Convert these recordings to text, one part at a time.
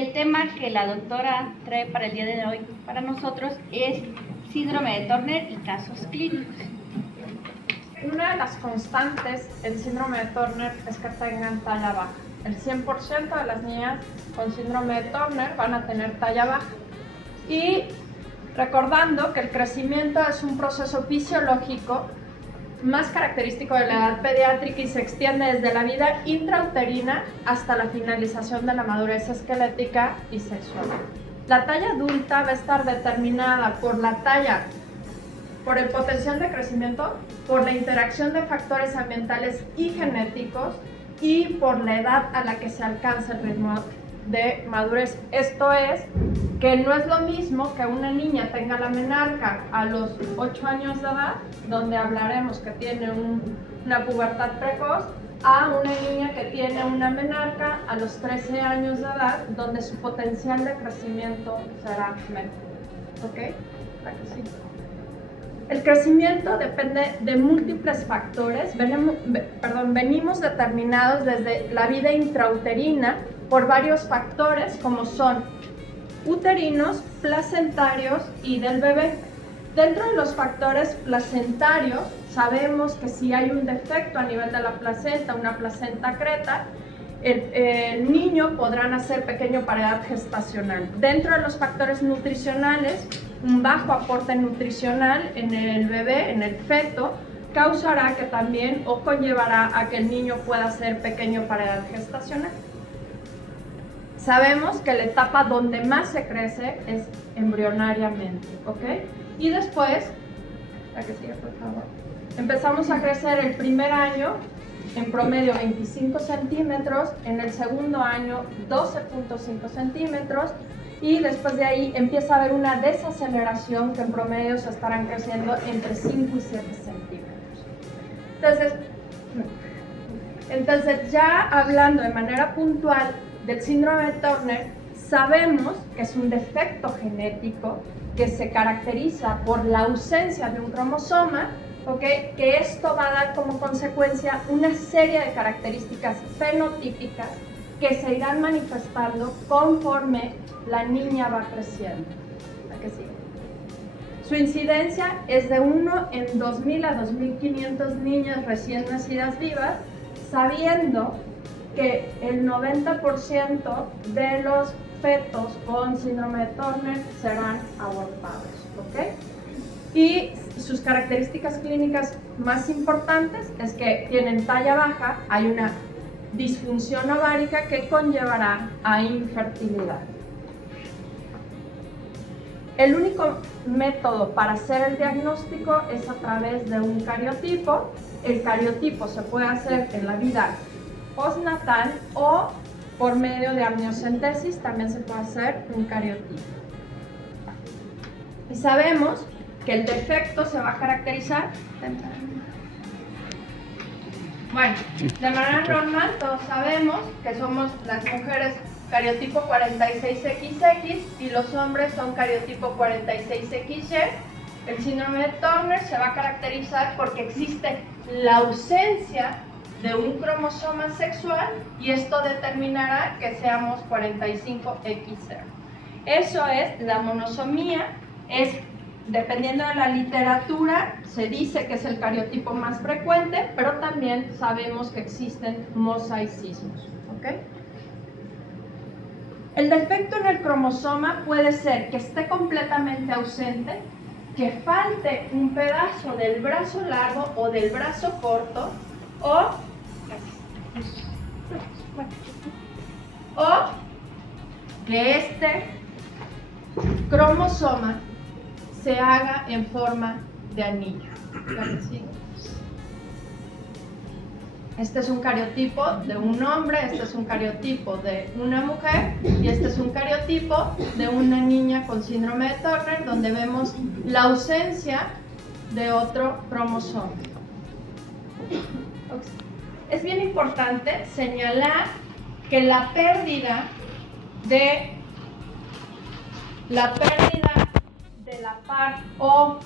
el tema que la doctora trae para el día de hoy para nosotros es síndrome de Turner y casos clínicos. Una de las constantes en síndrome de Turner es que tengan talla baja. El 100% de las niñas con síndrome de Turner van a tener talla baja. Y recordando que el crecimiento es un proceso fisiológico más característico de la edad pediátrica y se extiende desde la vida intrauterina hasta la finalización de la madurez esquelética y sexual. La talla adulta va a estar determinada por la talla, por el potencial de crecimiento, por la interacción de factores ambientales y genéticos y por la edad a la que se alcanza el ritmo de madurez. Esto es que no es lo mismo que una niña tenga la menarca a los 8 años de edad, donde hablaremos que tiene una pubertad precoz, a una niña que tiene una menarca a los 13 años de edad, donde su potencial de crecimiento será menor. ¿Ok? El crecimiento depende de múltiples factores. Venimos determinados desde la vida intrauterina por varios factores como son uterinos, placentarios y del bebé. Dentro de los factores placentarios sabemos que si hay un defecto a nivel de la placenta, una placenta creta, el niño podrá nacer pequeño para edad gestacional. Dentro de los factores nutricionales, un bajo aporte nutricional en el bebé, en el feto, causará que también o conllevará a que el niño pueda ser pequeño para edad gestacional. Sabemos que la etapa donde más se crece es embrionariamente, ¿ok? Y después, la que sigue, por favor, empezamos a crecer el primer año en promedio 25 centímetros, en el segundo año 12.5 centímetros y después de ahí empieza a haber una desaceleración que en promedio se estarán creciendo entre 5 y 7 centímetros. Entonces ya hablando de manera puntual del síndrome de Turner, sabemos que es un defecto genético que se caracteriza por la ausencia de un cromosoma, ¿okay? Que esto va a dar como consecuencia una serie de características fenotípicas que se irán manifestando conforme la niña va creciendo. ¿La que sigue? Su incidencia es de 1 en 2.000 a 2.500 niñas recién nacidas vivas, sabiendo que el 90% de los fetos con síndrome de Turner serán abortados, ¿ok? Y sus características clínicas más importantes es que tienen talla baja, hay una disfunción ovárica que conllevará a infertilidad. El único método para hacer el diagnóstico es a través de un cariotipo. El cariotipo se puede hacer en la vida postnatal o por medio de amniocentesis también se puede hacer un cariotipo. Y sabemos que el defecto se va a caracterizar, bueno, de manera normal todos sabemos que somos las mujeres cariotipo 46XX y los hombres son cariotipo 46XY. El síndrome de Turner se va a caracterizar porque existe la ausencia de un cromosoma sexual y esto determinará que seamos 45XR. Eso es la monosomía, es dependiendo de la literatura, se dice que es el cariotipo más frecuente, pero también sabemos que existen mosaicismos, ¿ok? El defecto en el cromosoma puede ser que esté completamente ausente, que falte un pedazo del brazo largo o del brazo corto, o que este cromosoma se haga en forma de anillo. Este es un cariotipo de un hombre, este es un cariotipo de una mujer y este es un cariotipo de una niña con síndrome de Turner, donde vemos la ausencia de otro cromosoma. Es bien importante señalar que la pérdida de la par o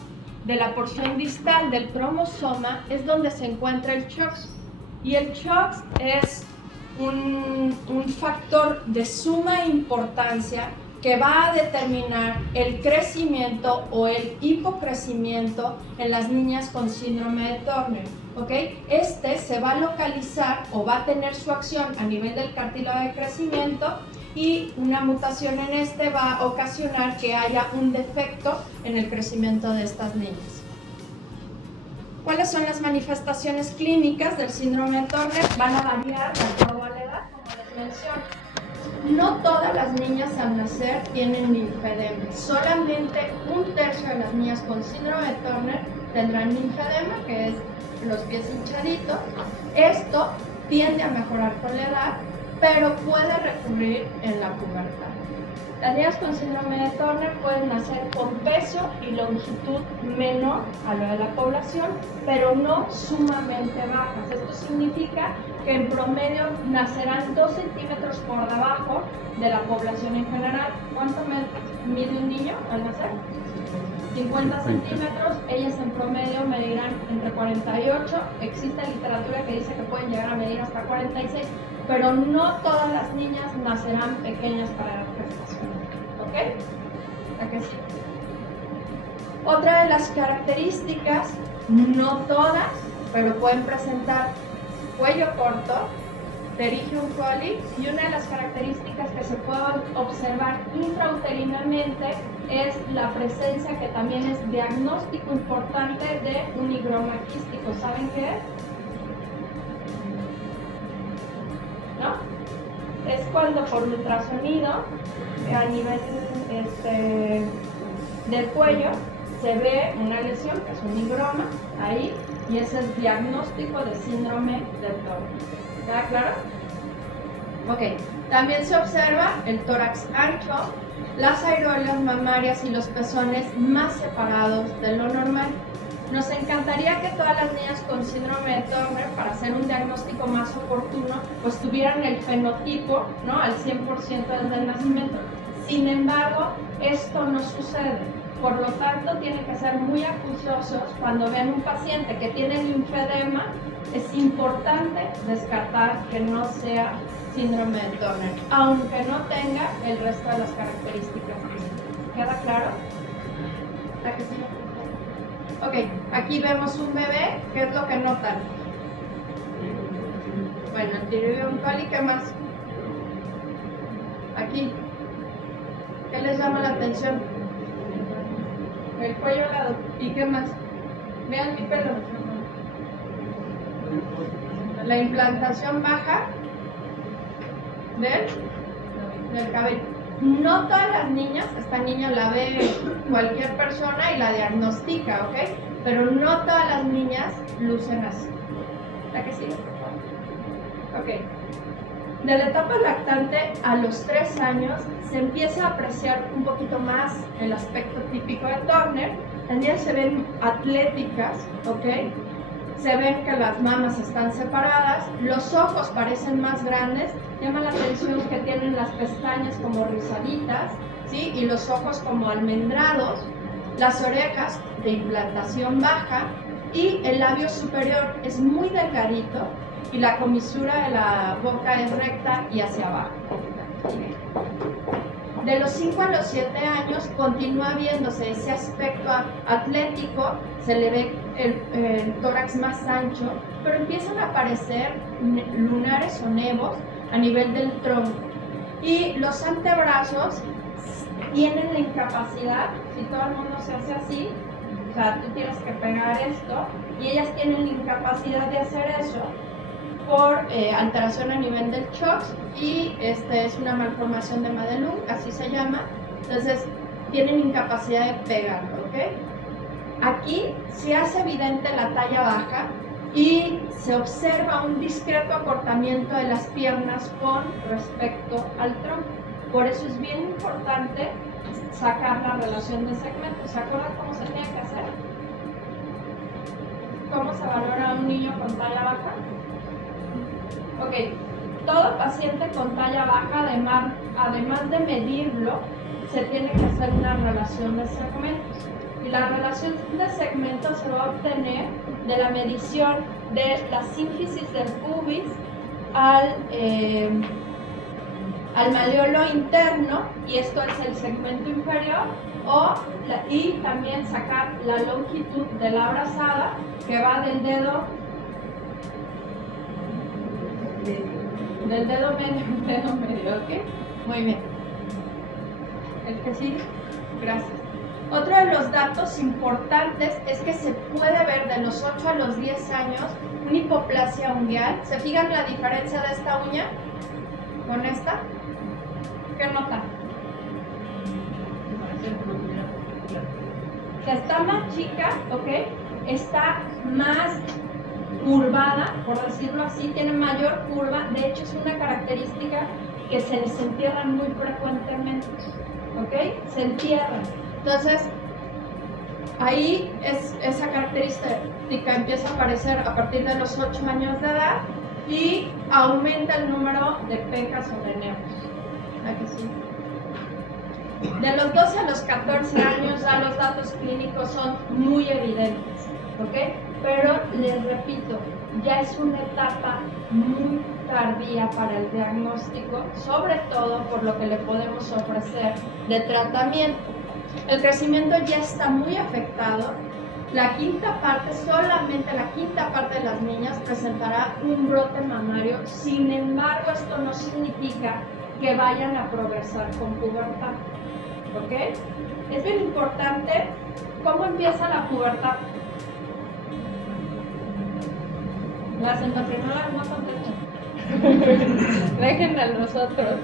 de la porción distal del cromosoma es donde se encuentra el CHOX. Y el CHOX es un factor de suma importancia que va a determinar el crecimiento o el hipocrecimiento en las niñas con síndrome de Turner. ¿Ok? Este se va a localizar o va a tener su acción a nivel del cartílago de crecimiento, y una mutación en este va a ocasionar que haya un defecto en el crecimiento de estas niñas. ¿Cuáles son las manifestaciones clínicas del síndrome de Turner? Van a variar de acuerdo a la edad, como les menciono. No todas las niñas al nacer tienen linfedema. Solamente 1/3 de las niñas con síndrome de Turner tendrán linfedema, que es los pies hinchaditos. Esto tiende a mejorar con la edad, pero puede recurrir en la pubertad. Las niñas con síndrome de Turner pueden nacer con peso y longitud menor a lo de la población, pero no sumamente bajas. Esto significa que en promedio nacerán 2 centímetros por debajo de la población en general. ¿Cuánto mide un niño al nacer? 50 centímetros, ellas en promedio medirán entre 48, existe literatura que dice que pueden llegar a medir hasta 46, pero no todas las niñas nacerán pequeñas para la gestación, ¿ok? ¿A que sí? Otra de las características, no todas, pero pueden presentar cuello corto, pterygium coli, y una de las características que se pueden observar intrauterinamente es la presencia, que también es diagnóstico importante, de un higroma quístico. ¿Saben qué es? ¿No? Es cuando por ultrasonido a nivel del cuello se ve una lesión, que es un higroma, ahí, y ese es diagnóstico de síndrome de Turner. ¿Queda claro? Ok. También se observa el tórax ancho, las areolas mamarias y los pezones más separados de lo normal. Nos encantaría que todas las niñas con síndrome de Turner, para hacer un diagnóstico más oportuno, pues tuvieran el fenotipo, ¿no?, al 100% desde el nacimiento. Sin embargo, esto no sucede. Por lo tanto, tienen que ser muy acuciosos cuando vean un paciente que tiene linfedema. Es importante descartar que no sea síndrome de Turner, aunque no tenga el resto de las características. ¿Queda claro? ¿La que sí? Ok, aquí vemos un bebé. ¿Qué es lo que notan? Bueno, el pterygium coli, ¿qué más? Aquí. ¿Qué les llama la atención? El cuello alado. ¿Y qué más? Vean mi pelo. La implantación baja del cabello. No todas las niñas, esta niña la ve cualquier persona y la diagnostica, ¿ok? Pero no todas las niñas lucen así. ¿La que sigue? Ok. De la etapa lactante a los 3 años se empieza a apreciar un poquito más el aspecto típico de Turner. Las niñas se ven atléticas, ¿ok? Se ven que las mamas están separadas, los ojos parecen más grandes, llama la atención que tienen las pestañas como rizaditas, ¿sí?, y los ojos como almendrados, las orejas de implantación baja, y el labio superior es muy delgadito y la comisura de la boca es recta y hacia abajo. De los 5 a los 7 años continúa viéndose ese aspecto atlético, se le ve el tórax más ancho, pero empiezan a aparecer lunares o nevos a nivel del tronco. Y los antebrazos tienen la incapacidad, si todo el mundo se hace así, o sea, tú tienes que pegar esto, y ellas tienen la incapacidad de hacer eso por alteración a nivel del CHOX, y es una malformación de Madelung, así se llama. Entonces tienen incapacidad de pegarlo, ¿ok? Aquí se hace evidente la talla baja y se observa un discreto acortamiento de las piernas con respecto al tronco. Por eso es bien importante sacar la relación de segmentos. ¿Se acuerdan cómo se tiene que hacer? ¿Cómo se valora a un niño con talla baja? Ok, todo paciente con talla baja, además de medirlo, se tiene que hacer una relación de segmentos. Y la relación de segmentos se va a obtener de la medición de la sínfisis del pubis al malleolo interno, y esto es el segmento inferior, y también sacar la longitud de la abrazada que va del dedo medio, ¿ok? Muy bien. El que sigue, gracias. Otro de los datos importantes es que se puede ver de los 8 a los 10 años una hipoplasia ungueal. ¿Se fijan la diferencia de esta uña con esta? ¿Qué nota? O sea, está más chica, ¿ok? Está más curvada, por decirlo así, tiene mayor curva. De hecho, es una característica que se les entierra muy frecuentemente, ¿ok? Se entierran. Entonces, ahí esa característica empieza a aparecer a partir de los 8 años de edad y aumenta el número de pecas o de nervios. Aquí sí. De los 12 a los 14 años ya los datos clínicos son muy evidentes, ¿ok? Pero les repito, ya es una etapa muy tardía para el diagnóstico, sobre todo por lo que le podemos ofrecer de tratamiento. El crecimiento ya está muy afectado. Solamente la quinta parte de las niñas presentará un brote mamario. Sin embargo, esto no significa que vayan a progresar con pubertad, ¿ok? Es bien importante cómo empieza la pubertad. Las endocrinologas no contestan. Déjenme a nosotros.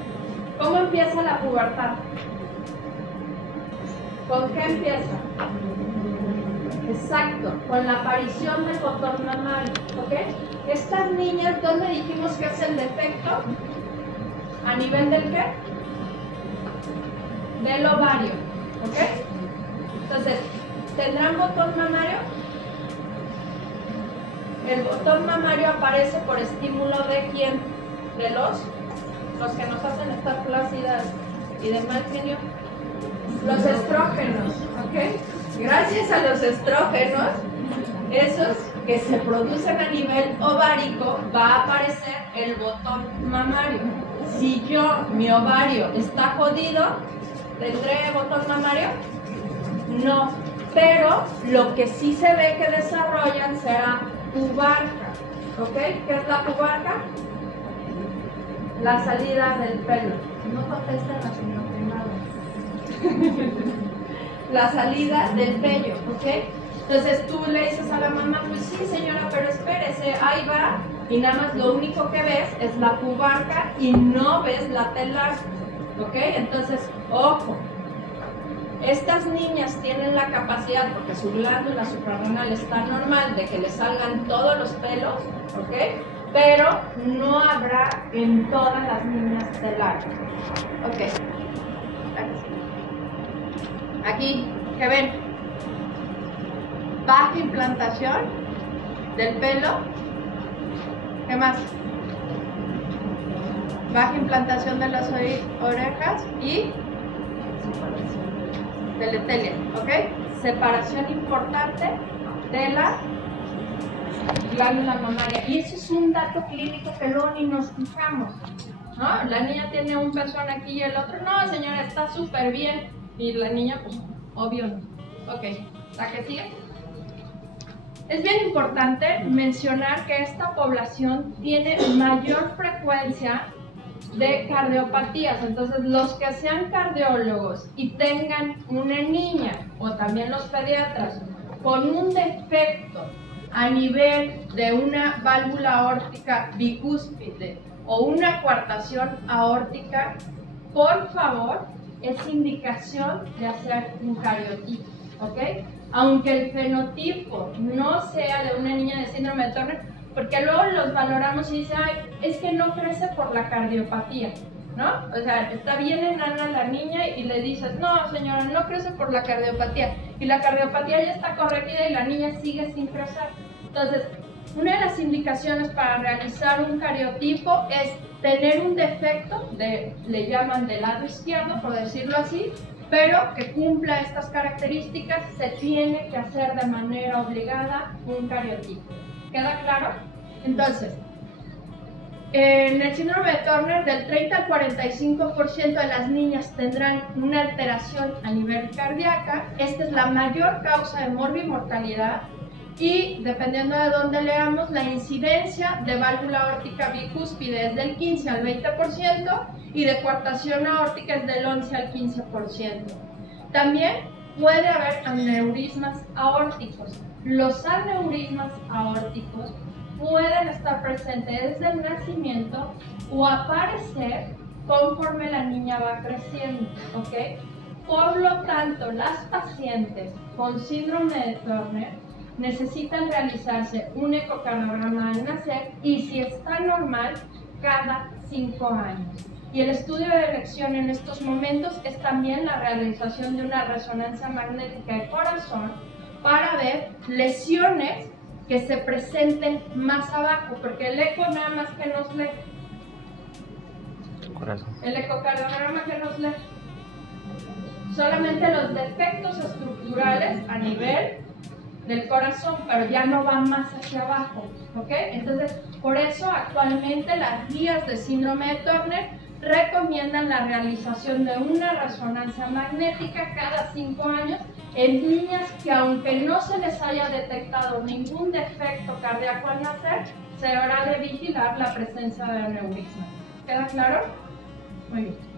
¿Cómo empieza la pubertad? ¿Con qué empieza? Exacto, con la aparición del botón mamario, ¿ok? Estas niñas, ¿dónde dijimos que es el defecto? ¿A nivel del qué? Del ovario, ¿ok? Entonces, ¿tendrán botón mamario? El botón mamario aparece por estímulo de ¿quién? De los que nos hacen estar flácidas y de mal genio. Los estrógenos, ¿ok? Gracias a los estrógenos, esos que se producen a nivel ovárico, va a aparecer el botón mamario. Si mi ovario está jodido, ¿tendré botón mamario? No, pero lo que sí se ve que desarrollan será pubarca, ¿ok? ¿Qué es la pubarca? La salida del pelo. No contestan las endocrinadas. La salida del vello, ¿ok? Entonces tú le dices a la mamá, pues sí señora, pero espérese, ahí va, y nada más lo único que ves es la pubarca y no ves la telar, ¿ok? Entonces, ojo, estas niñas tienen la capacidad, porque su glándula suprarrenal está normal, de que le salgan todos los pelos, ¿ok? Pero no habrá en todas las niñas telar, ¿ok? Aquí, ¿qué ven? Baja implantación del pelo. ¿Qué más? Baja implantación de las orejas y del etelio, ¿ok? Separación importante de la glándula mamaria. Y eso es un dato clínico que luego ni nos fijamos, ¿no? La niña tiene un pezón aquí y el otro. No, señora, está súper bien. Y la niña, pues, obvio no. Ok, ¿la que sigue? Es bien importante mencionar que esta población tiene mayor frecuencia de cardiopatías. Entonces, los que sean cardiólogos y tengan una niña, o también los pediatras, con un defecto a nivel de una válvula aórtica bicúspide o una coartación aórtica, por favor, es indicación de hacer un cariotipo, ¿ok? Aunque el fenotipo no sea de una niña de síndrome de Turner, porque luego los valoramos y dicen, ay, es que no crece por la cardiopatía, ¿no? O sea, está bien enana la niña y le dices, no, señora, no crece por la cardiopatía. Y la cardiopatía ya está corregida y la niña sigue sin crecer. Entonces, una de las indicaciones para realizar un cariotipo es tener un defecto, le llaman del lado izquierdo, por decirlo así, pero que cumpla estas características, se tiene que hacer de manera obligada un cariotipo. ¿Queda claro? Entonces, En el síndrome de Turner, del 30 al 45% de las niñas tendrán una alteración a nivel cardíaca. Esta es la mayor causa de morbimortalidad y, dependiendo de dónde leamos, la incidencia de válvula aórtica bicúspide es del 15 al 20% y de coartación aórtica es del 11 al 15%. También puede haber aneurismas aórticos. Los aneurismas aórticos pueden estar presentes desde el nacimiento o aparecer conforme la niña va creciendo, ¿ok? Por lo tanto, las pacientes con síndrome de Turner necesitan realizarse un ecocardiograma al nacer y, si está normal, cada 5 años. Y el estudio de elección en estos momentos es también la realización de una resonancia magnética de corazón para ver lesiones que se presenten más abajo, porque el eco nada más que nos lee. El ecocardiograma que nos lee. Solamente los defectos estructurales a nivel del corazón, pero ya no va más hacia abajo, ¿ok? Entonces, por eso actualmente las guías de síndrome de Turner recomiendan la realización de una resonancia magnética cada 5 años en niñas que, aunque no se les haya detectado ningún defecto cardíaco al nacer, se habrá de vigilar la presencia de aneurisma. ¿Queda claro? Muy bien.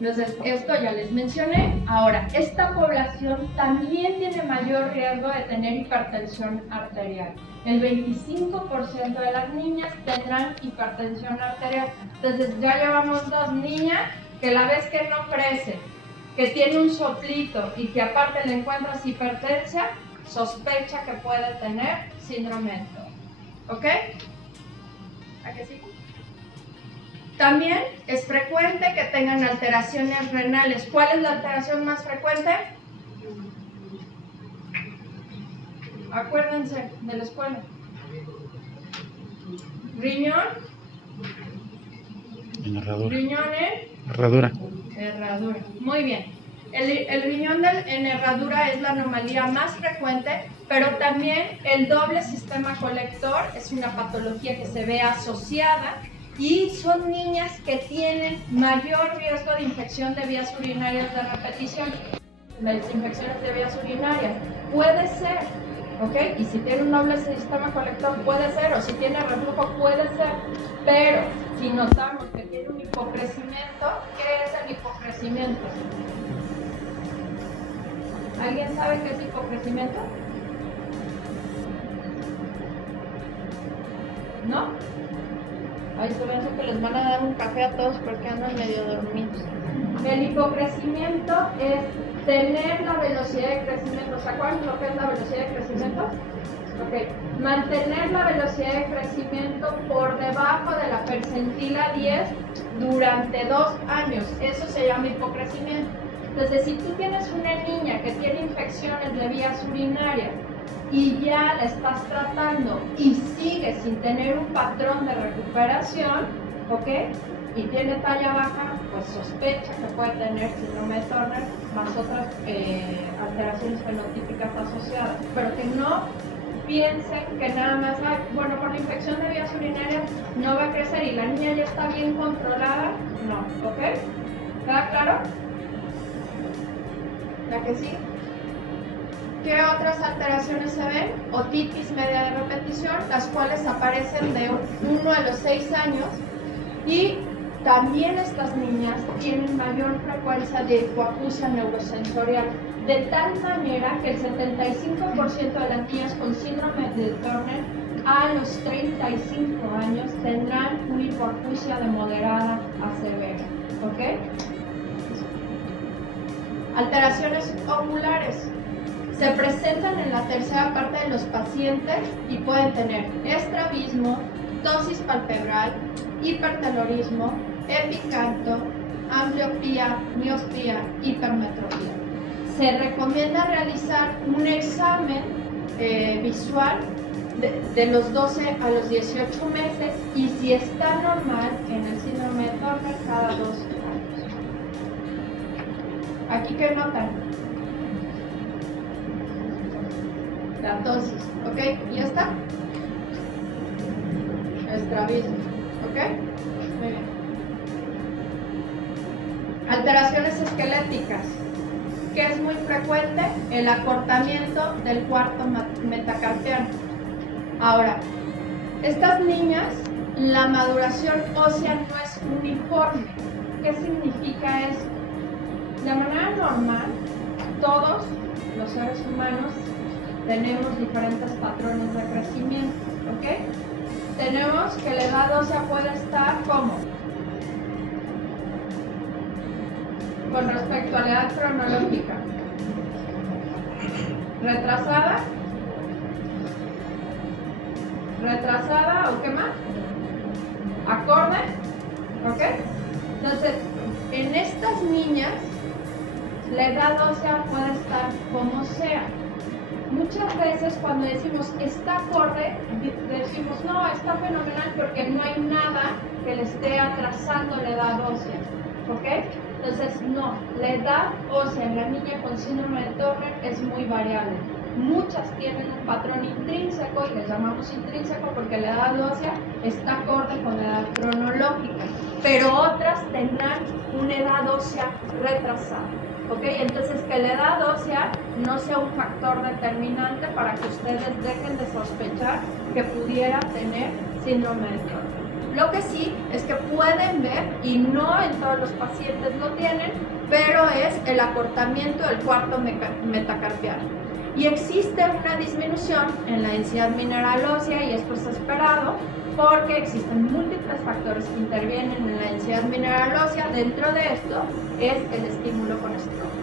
Entonces, esto ya les mencioné. Ahora, esta población también tiene mayor riesgo de tener hipertensión arterial. El 25% de las niñas tendrán hipertensión arterial. Entonces, ya llevamos 2 niñas que la vez que no crece, que tiene un soplito y que aparte le encuentras hipertensia, sospecha que puede tener síndrome de Turner. ¿Ok? ¿A qué sí? También es frecuente que tengan alteraciones renales. ¿Cuál es la alteración más frecuente? Acuérdense de la escuela. Riñón. Riñón en herradura. Herradura. Muy bien. El riñón en herradura es la anomalía más frecuente, pero también el doble sistema colector es una patología que se ve asociada y son niñas que tienen mayor riesgo de infección de vías urinarias de repetición. Las infecciones de vías urinarias puede ser, ¿ok? Y si tiene un doble sistema colector puede ser, o si tiene reflujo puede ser, pero si notamos que tiene un hipocrecimiento, ¿qué es el hipocrecimiento? ¿Alguien sabe qué es hipocrecimiento? ¿No? Ay, se me hace que les van a dar un café a todos porque andan medio dormidos. El hipocrecimiento es tener la velocidad de crecimiento. ¿Se acuerdan lo que es la velocidad de crecimiento? Ok. Mantener la velocidad de crecimiento por debajo de la percentila 10 durante 2 años. Eso se llama hipocrecimiento. Entonces, si tú tienes una niña que tiene infecciones de vías urinarias y ya la estás tratando y sigue sin tener un patrón de recuperación, ¿ok? Y tiene talla baja, pues sospecha que puede tener síndrome de Turner más otras alteraciones fenotípicas asociadas, pero que no piensen que nada más, bueno, por la infección de vías urinarias no va a crecer y la niña ya está bien controlada, no, ¿ok? ¿Queda claro? ¿La que sí? ¿Qué otras alteraciones se ven? Otitis media de repetición, las cuales aparecen de 1 a los 6 años, y también estas niñas tienen mayor frecuencia de hipoacusia neurosensorial, de tal manera que el 75% de las niñas con síndrome de Turner a los 35 años tendrán una hipoacusia de moderada a severa, ¿ok? Alteraciones oculares. Se presentan en la tercera parte de los pacientes y pueden tener estrabismo, ptosis palpebral, hipertelorismo, epicanto, ambliopía, miopía, hipermetropía. Se recomienda realizar un examen visual de los 12 a los 18 meses y, si está normal, en el síndrome de Turner cada 2 años. ¿Aquí qué notan? La ptosis, ¿ok? ¿Ya está? estrabismo. ¿Ok? Muy bien. Alteraciones esqueléticas. ¿Qué es muy frecuente? El acortamiento del cuarto metacarpiano. Ahora, estas niñas, la maduración ósea no es uniforme. ¿Qué significa eso? De manera normal, todos los seres humanos tenemos diferentes patrones de crecimiento, ¿ok? Tenemos que la edad ósea puede estar como con respecto a la edad cronológica, retrasada o qué más, acorde, ¿ok? Entonces, en estas niñas, la edad ósea puede estar como sea. Muchas veces cuando decimos está acorde, decimos no, está fenomenal porque no hay nada que le esté atrasando la edad ósea, ¿ok? Entonces, no, la edad ósea en la niña con síndrome de Turner es muy variable. Muchas tienen un patrón intrínseco y les llamamos intrínseco porque la edad ósea está acorde con la edad cronológica, pero otras tendrán una edad ósea retrasada. ¿Ok? Entonces, que la edad ósea no sea un factor determinante para que ustedes dejen de sospechar que pudiera tener síndrome de Turner. Lo que sí es que pueden ver, y no en todos los pacientes lo tienen, pero es el acortamiento del cuarto metacarpiano. Y existe una disminución en la densidad mineral ósea, y esto es esperado, porque existen múltiples factores que intervienen en la densidad mineral ósea. Dentro de esto es el estímulo con estrógenos.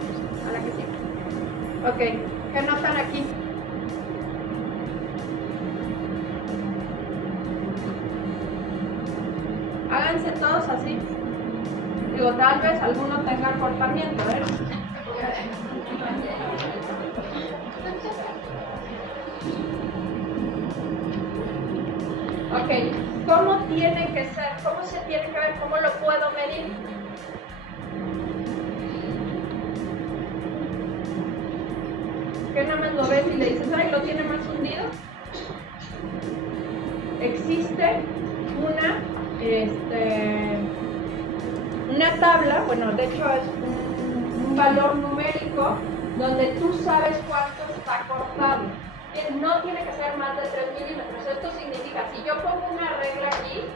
¿A la que sí? Ok, ¿qué notan aquí? Háganse todos así. Digo, tal vez alguno tenga acortamiento, ¿eh? Ok, ¿cómo tiene que ser? ¿Cómo se tiene que ver? ¿Cómo lo puedo medir? ¿Qué nada más lo ves y le dices, ay, lo tiene más hundido? Existe una tabla, bueno, de hecho es un valor numérico donde tú sabes cuánto está cortado. No tiene que ser más de 3 milímetros. Esto significa, si yo pongo una regla aquí,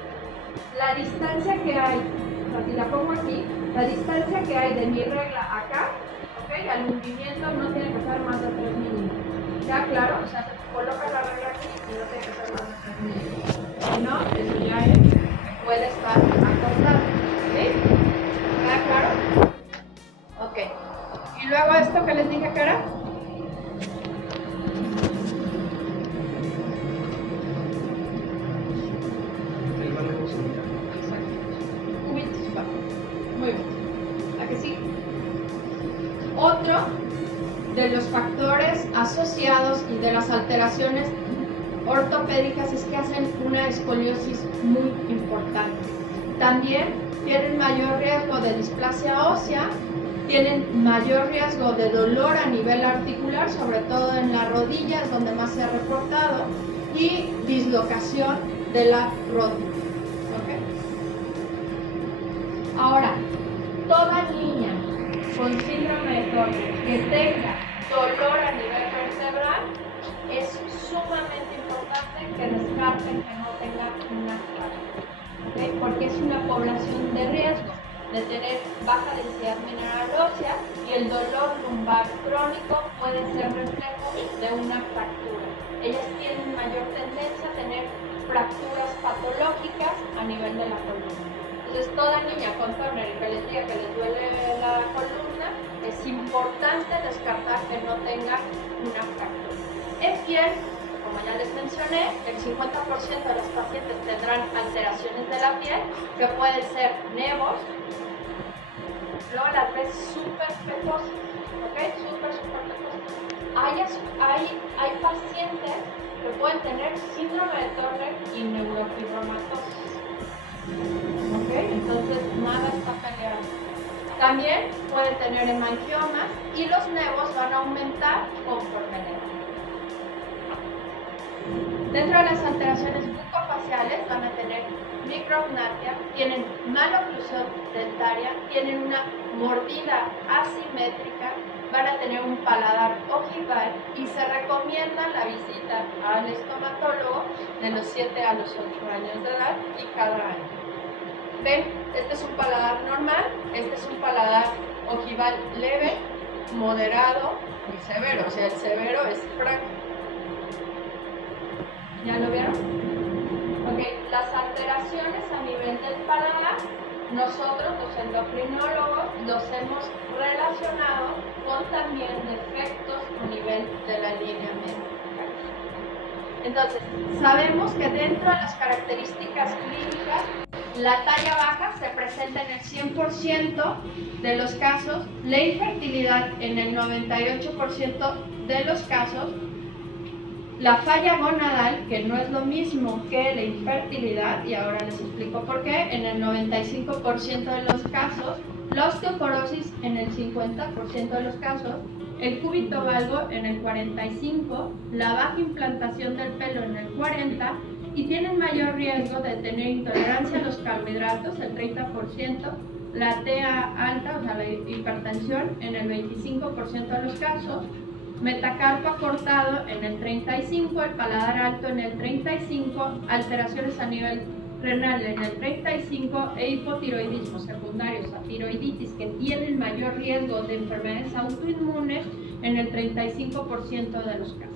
la distancia que hay, o sea, si la pongo aquí, la distancia que hay de mi regla acá, ¿ok? Al hundimiento no tiene que ser más de 3 milímetros. ¿Ya claro? O sea, se coloca la regla aquí y no tiene que ser más de 3 milímetros. Si no, eso ya es, puede estar acortado. ¿Sí? ¿Queda claro? Ok. Y luego esto que les dije que era. Muy bien. ¿A que sí? Otro de los factores asociados y de las alteraciones ortopédicas es que hacen una escoliosis muy importante. También tienen mayor riesgo de displasia ósea, tienen mayor riesgo de dolor a nivel articular, sobre todo en las rodillas, donde más se ha reportado, y dislocación de la rótula. Ahora, toda niña con síndrome de Turner que tenga dolor a nivel vertebral, es sumamente importante que descarten que no tenga una fractura, ¿okay? Porque es una población de riesgo de tener baja densidad mineral ósea y el dolor lumbar crónico puede ser reflejo de una fractura. Ellas tienen mayor tendencia a tener fracturas patológicas a nivel de la columna. Entonces, toda niña con Turner y que les diga que les duele la columna, es importante descartar que no tenga una fractura. En piel, como ya les mencioné, el 50% de los pacientes tendrán alteraciones de la piel, que pueden ser nevos, luego las ves súper pecosas, ¿ok? Súper pecosas. Hay pacientes que pueden tener síndrome de Turner y neurofibromatosis. ¿Ok? Entonces, nada está peleado. También puede tener hemangiomas y los nevos van a aumentar conforme la edad. Dentro de las alteraciones bucofaciales maxilofaciales van a tener micrognatia, tienen maloclusión dentaria, tienen una mordida asimétrica, van a tener un paladar ojival y se recomienda la visita al estomatólogo de los 7 a los 8 años de edad y cada año. ¿Ven? Este es un paladar normal, este es un paladar ojival leve, moderado y severo, o sea, el severo es franco. ¿Ya lo vieron? Ok, las alteraciones a nivel del paladar, nosotros los endocrinólogos los hemos relacionado con también defectos a nivel de la línea media. Entonces, sabemos que dentro de las características clínicas, la talla baja se presenta en el 100% de los casos, la infertilidad en el 98% de los casos, la falla gonadal, que no es lo mismo que la infertilidad, y ahora les explico por qué, en el 95% de los casos, la osteoporosis en el 50% de los casos, el cúbito valgo en el 45%, la baja implantación del pelo en el 40%, y tienen mayor riesgo de tener intolerancia a los carbohidratos, el 30%, la TA alta, o sea, la hipertensión, en el 25% de los casos, metacarpo acortado en el 35%, el paladar alto en el 35%, alteraciones a nivel renal en el 35% e hipotiroidismo secundarios a tiroiditis que tienen mayor riesgo de enfermedades autoinmunes en el 35% de los casos.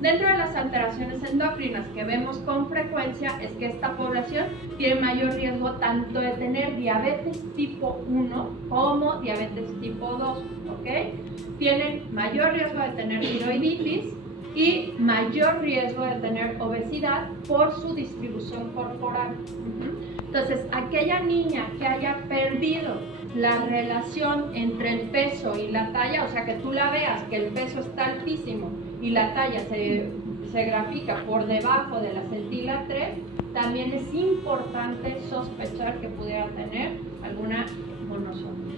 Dentro de las alteraciones endocrinas que vemos con frecuencia es que esta población tiene mayor riesgo tanto de tener diabetes tipo 1 como diabetes tipo 2, ¿ok? Tienen mayor riesgo de tener tiroiditis y mayor riesgo de tener obesidad por su distribución corporal. Entonces, aquella niña que haya perdido la relación entre el peso y la talla, o sea, que tú la veas que el peso está altísimo y la talla se grafica por debajo de la centila 3, también es importante sospechar que pudiera tener alguna monosomía.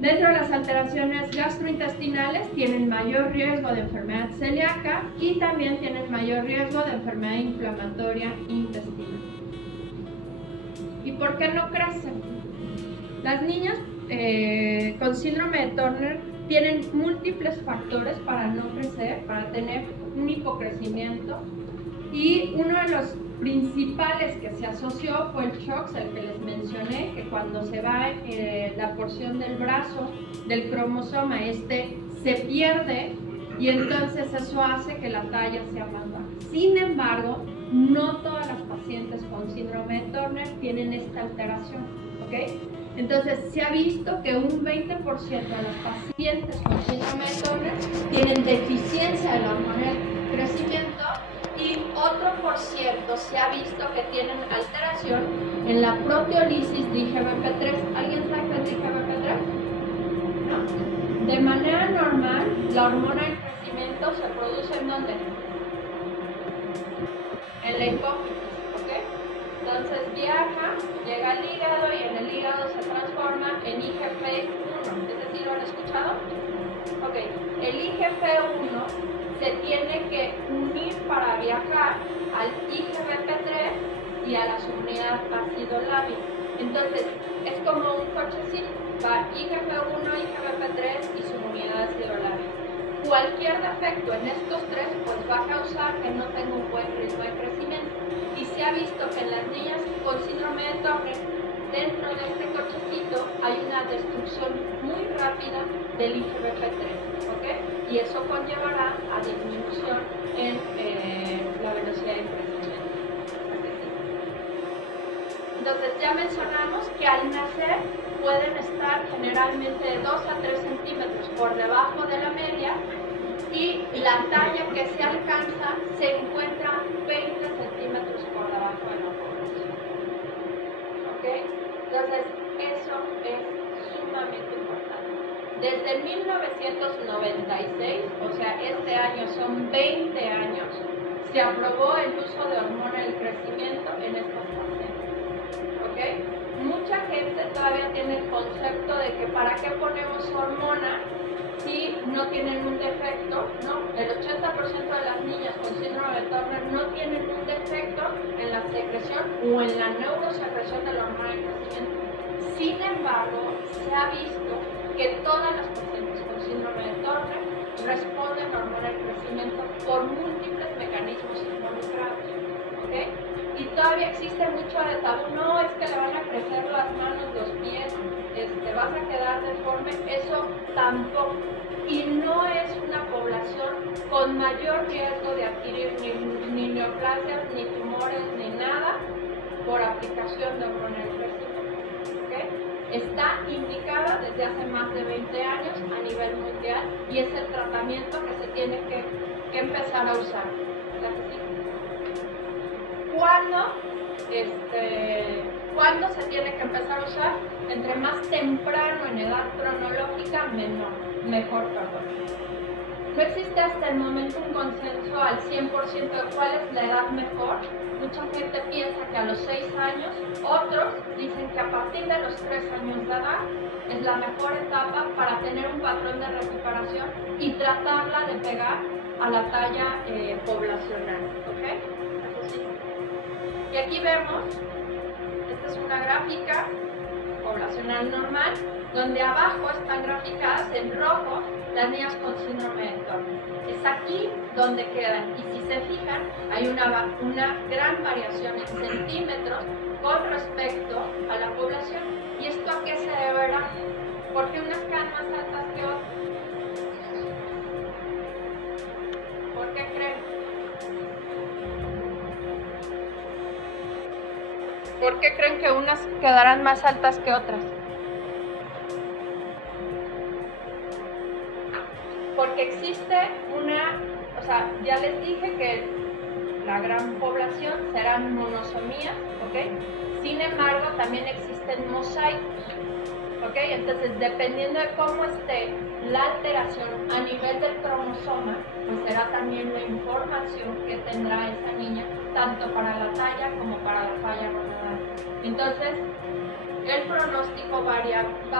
Dentro de las alteraciones gastrointestinales tienen mayor riesgo de enfermedad celíaca y también tienen mayor riesgo de enfermedad inflamatoria intestinal. ¿Y por qué no crecen? Las niñas con síndrome de Turner tienen múltiples factores para no crecer, para tener un hipocrecimiento, y uno de los principales que se asoció fue el SHOX, el que les mencioné, que cuando se va la porción del brazo del cromosoma, se pierde y entonces eso hace que la talla sea más baja. Sin embargo, no todas las pacientes con síndrome de Turner tienen esta alteración, ¿ok? Entonces, se ha visto que un 20% de las pacientes con síndrome de Turner tienen deficiencia de la hormona del crecimiento y otro por ciento se ha visto que tienen alteración en la proteólisis de IGBP3. ¿Alguien sabe qué es IGBP3? ¿No? De manera normal, la hormona del crecimiento se produce ¿en dónde? En la hipófisis, ¿ok? Entonces viaja, llega al hígado y en el hígado se transforma en IGF-1. ¿Es decir, lo han escuchado? Ok, el IGF-1 se tiene que unir para viajar al IGBP3 y a la subunidad ácido lábico. Entonces, es como un cochecito, va IGF-1, IGBP3 y subunidad ácido lábico. Cualquier defecto en estos tres pues va a causar que no tenga un buen ritmo de crecimiento. Y se ha visto que en las niñas con síndrome de Turner, dentro de este cochecito hay una destrucción muy rápida del IGBP3, ¿ok? Y eso conllevará a disminución en la velocidad de crecimiento. Entonces ya mencionamos que al nacer pueden estar generalmente de 2 a 3 centímetros por debajo de la media y la talla que se alcanza se encuentra 20 centímetros por debajo de la población. ¿Ok? Entonces eso es sumamente importante. Desde 1996, o sea, este año son 20 años, se aprobó el uso de hormona del crecimiento en estas pacientes. ¿Ok? Mucha gente todavía tiene el concepto de que para qué ponemos hormona si no tienen un defecto, ¿no? El 80% de las niñas con síndrome de Turner no tienen un defecto en la secreción o en la neurosecreción de la hormona del crecimiento. Sin embargo, se ha visto que todas las pacientes con síndrome de Turner responden a hormona del crecimiento por múltiples mecanismos involucrados, ¿ok? Y todavía existe mucho de tabú, no, es que le van a crecer las manos, los pies, vas a quedar deforme, eso tampoco. Y no es una población con mayor riesgo de adquirir ni neoplasias, ni tumores, ni nada por aplicación de hormona del crecimiento, ¿ok? Está indicada desde hace más de 20 años a nivel mundial y es el tratamiento que se tiene que empezar a usar. ¿Cuándo se tiene que empezar a usar? Entre más temprano en edad cronológica, mejor. No existe hasta el momento un consenso al 100% de cuál es la edad mejor. Mucha gente piensa que a los 6 años, otros dicen que a partir de los 3 años de edad es la mejor etapa para tener un patrón de recuperación y tratarla de pegar a la talla poblacional, ¿ok? Así. Y aquí vemos, esta es una gráfica poblacional normal, donde abajo están graficadas en rojo las niñas con síndrome de Turner. Es aquí donde quedan, y si se fijan, hay una gran variación en centímetros con respecto a la población. ¿Y esto a qué se deberá? ¿Por qué unas quedan más altas que otras? ¿Por qué creen? ¿Por qué creen que unas quedarán más altas que otras? Porque existe ya les dije que la gran población serán monosomías, ¿ok? Sin embargo, también existen mosaicos, ¿ok? Entonces, dependiendo de cómo esté la alteración a nivel del cromosoma, pues será también la información que tendrá esa niña, tanto para la talla como para la falla hormonal. Entonces, el pronóstico va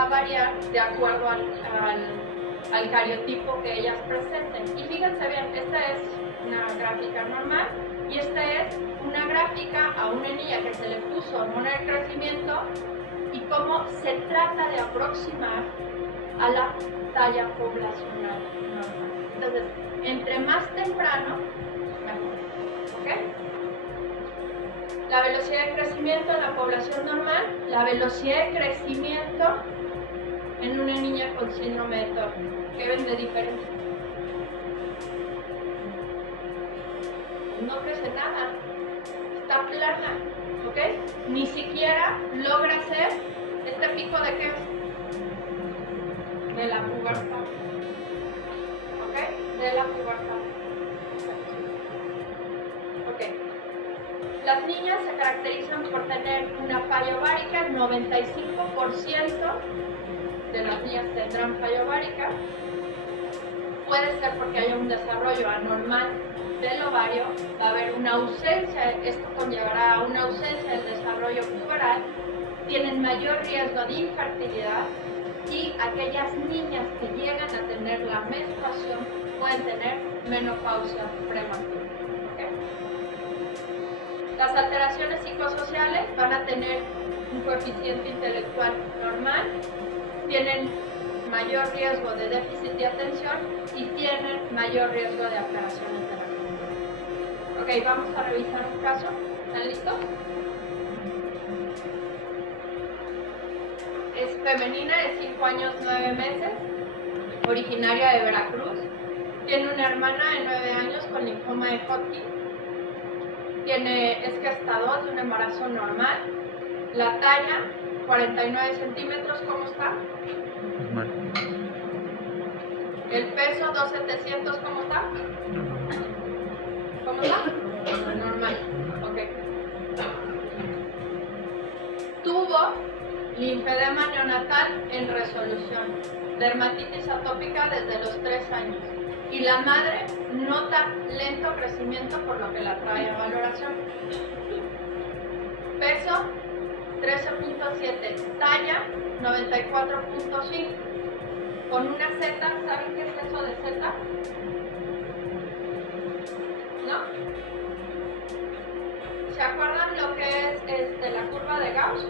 a variar de acuerdo al cariotipo que ellas presenten. Y fíjense bien, esta es una gráfica normal y esta es una gráfica a una niña que se le puso hormona del crecimiento y cómo se trata de aproximar a la talla poblacional normal. Entonces, entre más temprano, mejor, ¿ok? La velocidad de crecimiento en la población normal, la velocidad de crecimiento en una niña con síndrome de Turner. ¿Qué ven de diferencia? No crece nada, está plana, ¿ok? Ni siquiera logra hacer este pico de qué es? De la pubertad, ¿ok? De la pubertad. Ok. Las niñas se caracterizan por tener una falla ovárica, 95% de las niñas tendrán falla ovárica. Puede ser porque haya un desarrollo anormal del ovario, va a haber una ausencia, esto conllevará a una ausencia del desarrollo puberal, tienen mayor riesgo de infertilidad y aquellas niñas que llegan a tener la menstruación pueden tener menopausia prematura. ¿Okay? Las alteraciones psicosociales van a tener un coeficiente intelectual normal, tienen mayor riesgo de déficit de atención y tienen mayor riesgo de alteraciones de la conducta. Ok, vamos a revisar un caso. ¿Están listos? Es femenina, de 5 años 9 meses, originaria de Veracruz. Tiene una hermana de 9 años con linfoma de Hodgkin. Es gestador de un embarazo normal. La talla, 49 centímetros, ¿cómo está? Normal. El peso, 2,700, ¿cómo está? ¿Cómo está? Normal. Ok. Tuvo linfedema neonatal en resolución, dermatitis atópica desde los 3 años. Y la madre nota lento crecimiento, por lo que la trae a valoración. Peso, 13,7. Talla, 94,5. con una Z. ¿Saben qué es eso de Z? ¿No? ¿Se acuerdan lo que es la curva de Gauss?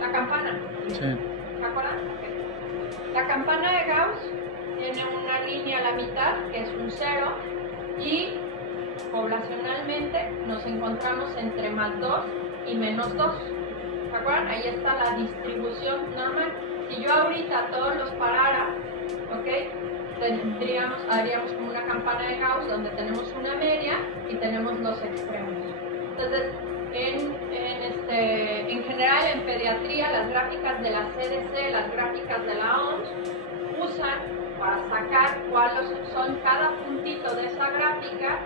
La campana. Sí. ¿Se acuerdan? Okay. La campana de Gauss tiene una línea a la mitad, que es un 0, y poblacionalmente nos encontramos entre +2 y -2. ¿Se acuerdan? Ahí está la distribución normal. Si yo ahorita todos los parara, ¿ok? Haríamos como una campana de Gauss donde tenemos una media y tenemos los extremos. Entonces, en general en pediatría, las gráficas de la CDC, las gráficas de la OMS, usan para sacar cuáles son cada puntito de esa gráfica,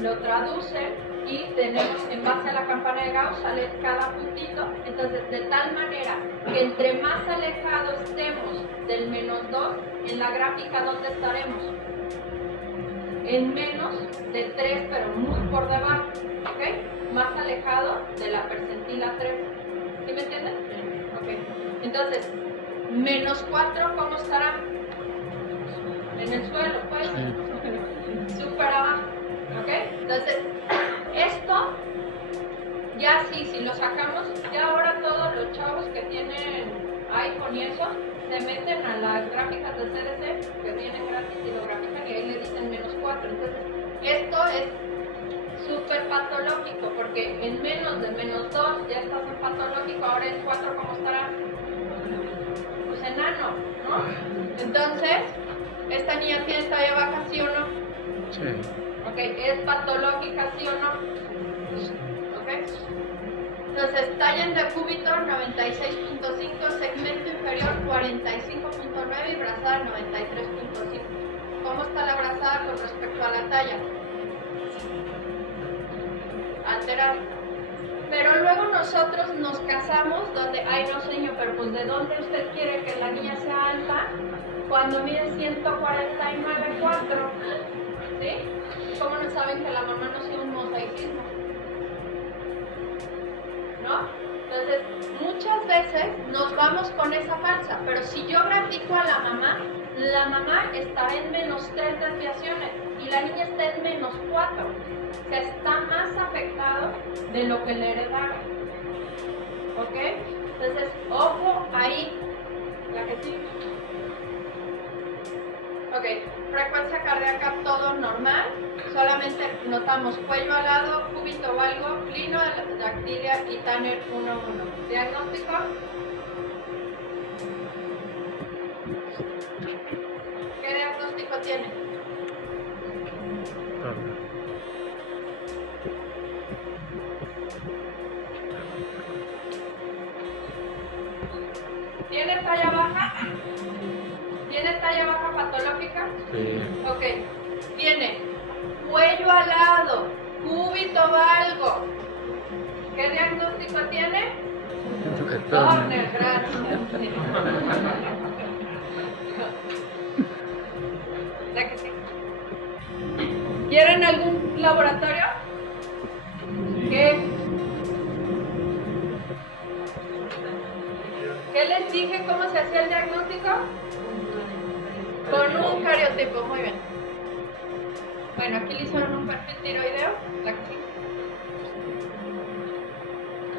lo traducen y tenemos en base a la campana de Gauss sale cada puntito. Entonces, de tal manera que entre más alejados estemos del -2, en la gráfica, ¿dónde estaremos? En menos de 3, pero muy por debajo, ¿ok? Más alejado de la percentila 3. ¿Sí me entienden? Ok. Entonces, -4, ¿cómo estará? En el suelo, pues. Súper abajo, ¿ok? Entonces, esto, ya sí, si lo sacamos, ya ahora todos los chavos que tienen iPhone y eso, se meten a las gráficas de CDC, que vienen gratis y lo grafican y ahí le dicen -4. Entonces, esto es súper patológico, porque en menos de -2 ya estás en patológico, ahora en 4, ¿cómo estará? Pues enano, ¿no? Entonces, ¿esta niña tiene talla baja, sí o no? Sí. Ok, ¿es patológica, sí o no? Ok. Entonces, talla en decúbito 96.5, segmento inferior 45.9 y brazada 93.5. ¿Cómo está la brazada con respecto a la talla? Alterada. Pero luego nosotros nos casamos donde, ay no señor, pero pues ¿de dónde usted quiere que la niña sea alta cuando mide 149.4? ¿Sí? ¿Cómo no saben que la mamá no sea un mosaicismo? ¿No? Entonces, muchas veces nos vamos con esa falsa, pero si yo grafico a la mamá estará en -3 desviaciones y la niña está en -4. O sea, está más afectado de lo que le heredaron. ¿Ok? Entonces, ojo ahí. La que sí. Ok, frecuencia cardíaca todo normal, solamente notamos cuello alado, cúbito valgo, clino, dactilia y Tanner 1-1. ¿Diagnóstico? ¿Qué diagnóstico tiene? ¿Tiene talla baja? ¿Tiene talla baja patológica? Sí. Ok. Tiene cuello alado, cúbito valgo. ¿Qué diagnóstico tiene? Turner, gracias. ¿La que sí? ¿Quieren algún laboratorio? ¿Qué? ¿Qué les dije cómo se hacía el diagnóstico? Con un cariotipo, muy bien. Bueno, aquí le hicieron un perfil tiroideo, la que sí.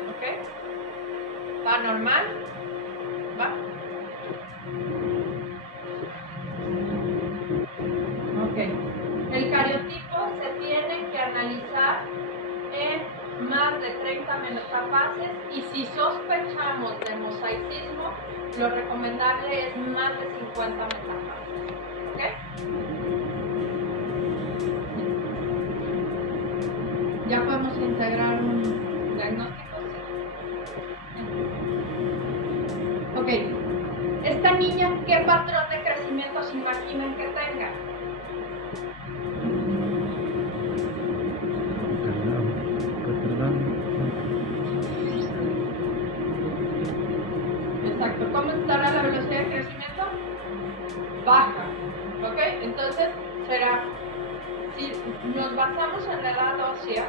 ¿Ok? ¿Va normal? ¿Va? Ok. El cariotipo se tiene que analizar en más de 30 metafases y si sospechamos de mosaicismo, lo recomendable es más de 50 metafases. ¿Ok? ¿Ya podemos integrar un diagnóstico? Ok. Esta niña, ¿qué patrón de crecimiento se imaginan que tenga? Exacto. ¿Cómo estará la velocidad de crecimiento? Baja. ¿Ok? Entonces, será, si nos basamos en la edad ósea,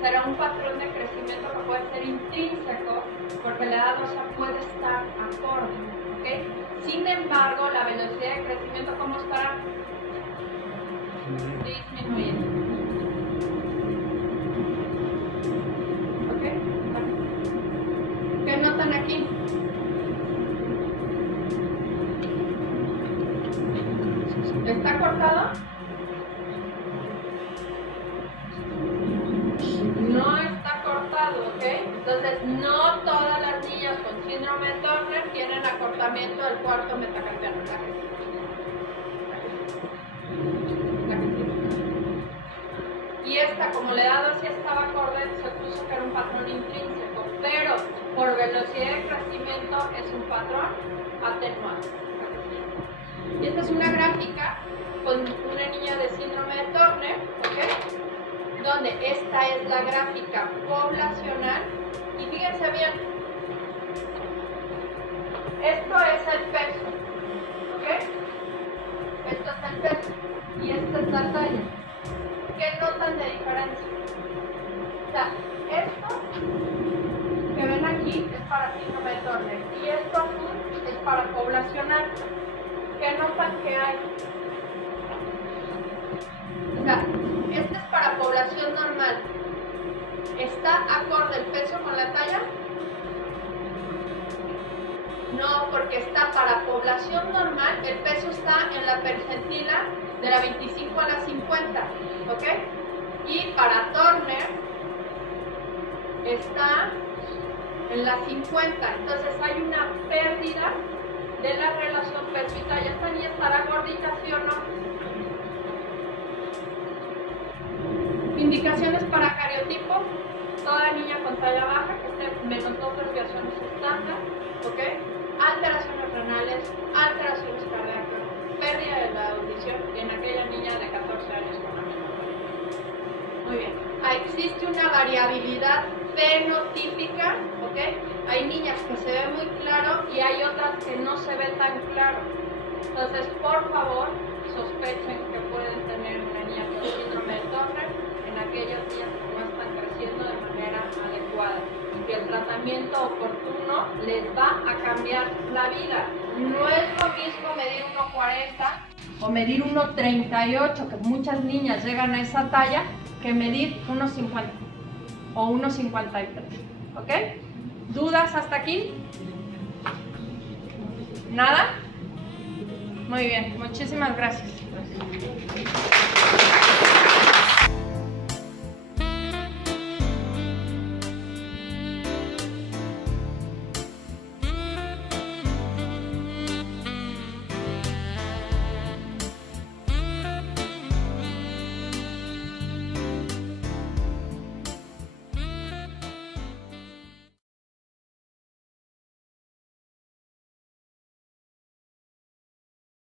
será un patrón de crecimiento que puede ser intrínseco, porque la edad ósea puede estar acorde. ¿ok? Sin embargo, la velocidad de crecimiento, ¿cómo estará? Disminuyendo. ¿Ok? ¿Qué notan aquí? ¿Está cortado? No está cortado, ¿ok? Entonces, no todas las niñas con síndrome de Turner tienen acortamiento del cuarto metacarpiano. Y esta, como la edad así estaba acorde, se puso que era un patrón intrínseco, pero por velocidad de crecimiento es un patrón atenuado. Y esta es una gráfica con una niña de síndrome de Turner, ¿ok? Donde esta es la gráfica poblacional. Y fíjense bien, esto es el peso, ¿ok? Esto es el peso y esta es la talla. ¿Qué notan de diferencia? O sea, esto que ven aquí es para síndrome de Turner y esto azul es para poblacional. ¿Qué notan que hay? O sea, este es para población normal. ¿Está acorde el peso con la talla? No, porque está para población normal, el peso está en la percentila de la 25 a la 50, ¿ok? Y para Turner está en la 50, entonces hay una pérdida de la relación peso y talla. Esta niña estará gordita, ¿sí o no? Indicaciones para cariotipo: toda niña con talla baja que esté menos 2 desviaciones estándar, ¿ok? Alteraciones renales, alteraciones cardíacas, pérdida de la audición en aquella niña de 14 años con la misma. Muy bien. Existe una variabilidad fenotípica, ¿ok? Hay niñas que se ve muy claro y hay otras que no se ve tan claro. Entonces, por favor, sospechen que pueden tener una niña con síndrome de Turner en aquellos días que no están creciendo de manera adecuada y que el tratamiento oportuno les va a cambiar la vida. No es lo mismo medir 1,40 o medir 1,38, que muchas niñas llegan a esa talla, que medir 1,50 o 1,53, ¿ok? ¿Dudas hasta aquí? ¿Nada? Muy bien, muchísimas gracias.